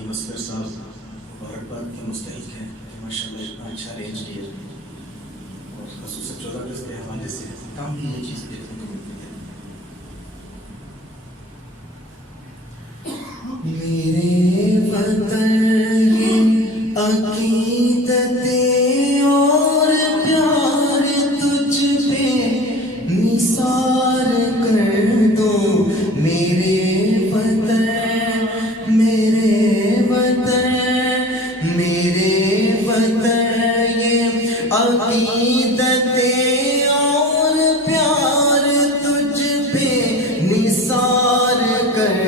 نعیم اصغر صاحب مبارکباد کے مستحق ہیں، ماشاءاللہ اتنا اچھا ارینج کیا اور خصوصاً 14 اگست کے حوالے سے کام بھی یہ چیز دیکھنے کو ملتی ہے۔ میرے وطن یہ عقیدتیں اور پیار تجھ پہ نثار کر دو، میرے وطن میرے وطن میرے وطن یہ عقیدتیں اور پیار تجھ پہ نثار کر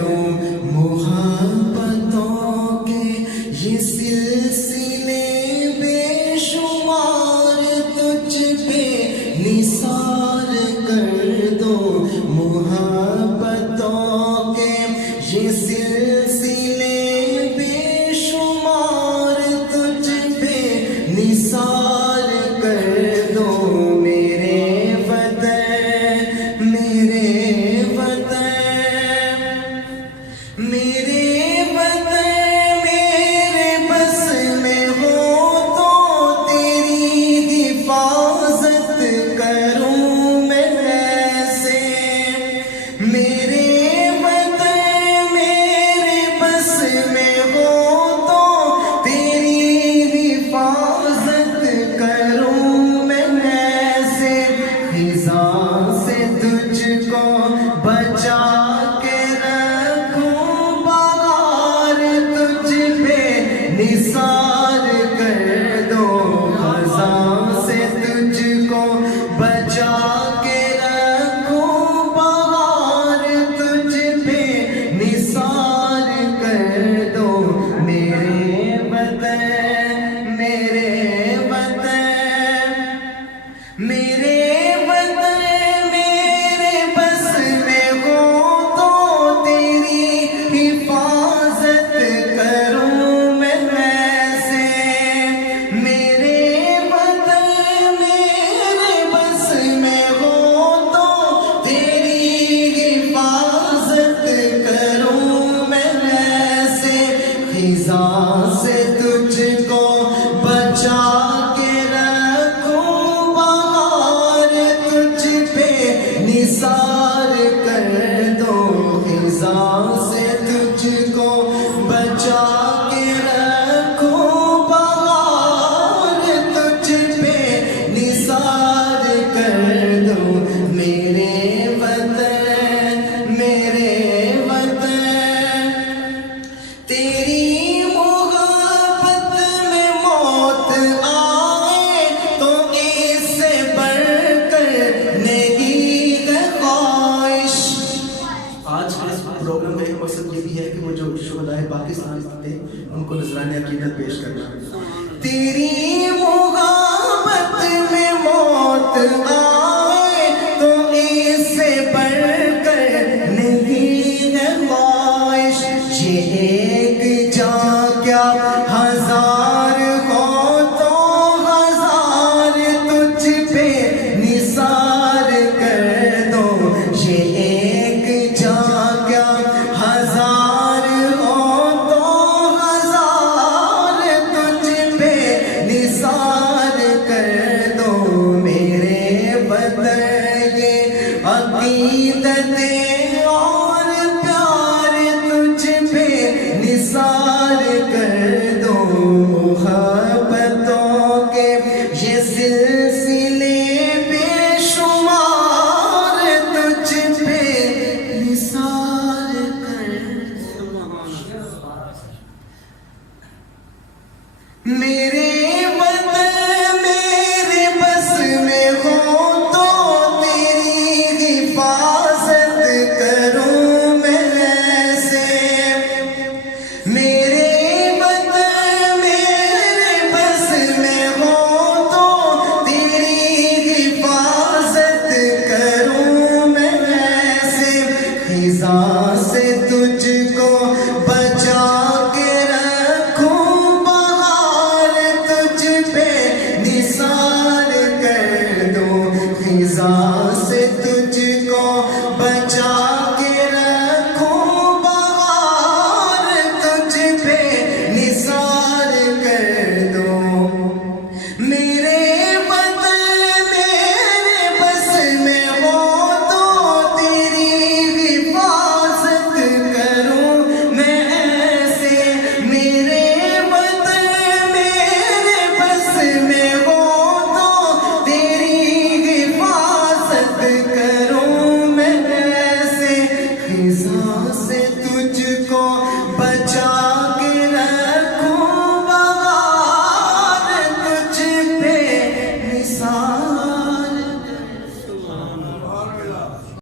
دو، محبتوں کے یہ سلسلے بے شمار تجھ پہ نثار کر دو، محبتوں کے یہ سلسلے بے شمار تجھ پہ نثار کر دو، میرے وطن میرے وطن میرے وطن میرے بس میں ہو تو تیری حفاظت کروں میں ایسے، میرے وطن میرے بس میں ہو تو تیری حفاظت کروں میں ایسے، خزاں سے تجھ کو بچا کے نثار کر دو، خزاں سے تجھ کو بچا کے رکھوں، بہار تجھ پہ نثار کر دو، میرے وطن میرے وطن میرے وطن میرے بس میں ہو تو تیری حفاظت کروں خزاں سے تجھ کو بچا کے رکھوں، بہار تجھ پہ نثار کر دو، خزاں سے تجھ کو بچا کے رکھوں، بہار تجھ پہ نثار کر دو، میرے وطن میرے وطن تیری پروگرام کا ایک مقصد یہ بھی ہے کہ وہ جو شہدائے پاکستان تھے ان کو نذرانہ عقیدت پیش کرنا۔ تیری محبت میں موت آئے تو اس سے بڑھ کر نہیں ہے خواہش، یہ ایک جان کیا ہزار ہو تو ہزار تجھ پہ نثار کر دو، یہ ایک جان کیا ہزار ہو تو ہزار تجھ پہ نثار کر دو، میرے وطن یہ عقیدتیں اور پیار تجھ پہ نثار